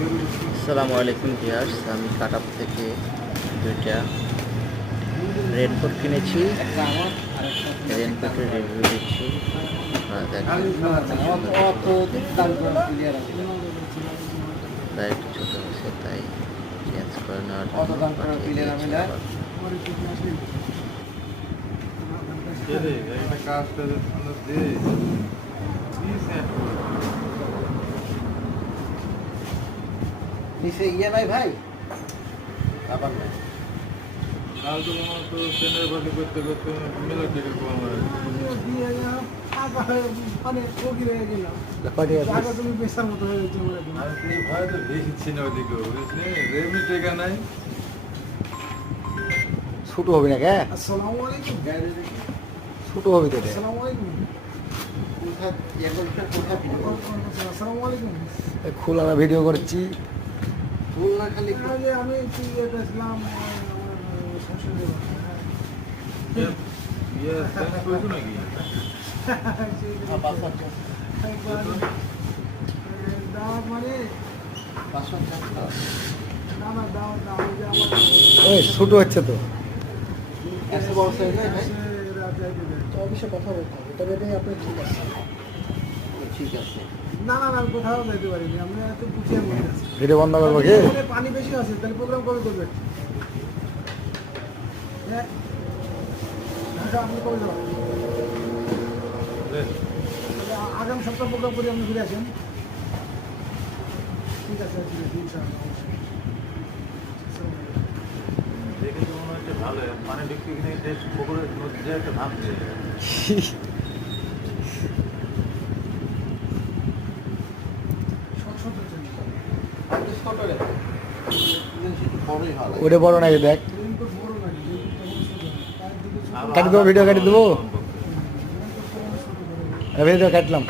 আসসালামু আলাইকুম ভিউয়ার্স, আমি কাটাপ থেকে দুইটা রেনকোট কিনেছি। রেনকোটের রিভিউ দিচ্ছি, আপনারা দেখেন। তাই একটু ছোটো হয়েছে, তাই চেঞ্জ করে নেওয়ার জন্য পাঠিয়ে দিয়েছি আবার। নিচে ইয়ে নাই ভাই, আবার নাই। কাল তো আমার তো ট্রেনের বাকি করতে করতে মেলা টিকিট ভয় তো বেশি না ওইদিকে বুঝলি, রেমনি টেকা নাই। ছোট হবে না কে? ছোট হবে তো রে। খুলনা না ভিডিও করছি। খুলনা খালি আমি ইয়ে চেঞ্জ করছো নাকি? ছোট হচ্ছে তো। অবশ্যই কথা বলতে হবে, তবে এটাই আপনার ঠিক আছে। ঠিক আছে, না না না, কোথাও যাইতে পারিনি, আমি এত গুছিয়ে মনে আছি। ভিডিও বন্ধ করবো কি? পানি বেশি আছে, তাহলে প্রোগ্রাম কবে করবে? হ্যাঁ, আপনি কবে যাবেন? আগামী সপ্তাহ প্রোগ্রাম করে আপনি ঘুরে আসেন। ঠিক আছে, ঠিক আছে, ইনশাআল্লাহ, অবশ্যই। দেখে তো মনে হচ্ছে ভালো, মানে বিক্রি কিনে পুকুরের নদীতে একটা ভাবছে। ওটা বড় নাকি দেখ, কাটি দেবো, ভিডিও কাটি দেবো, ভিডিও কাটলাম।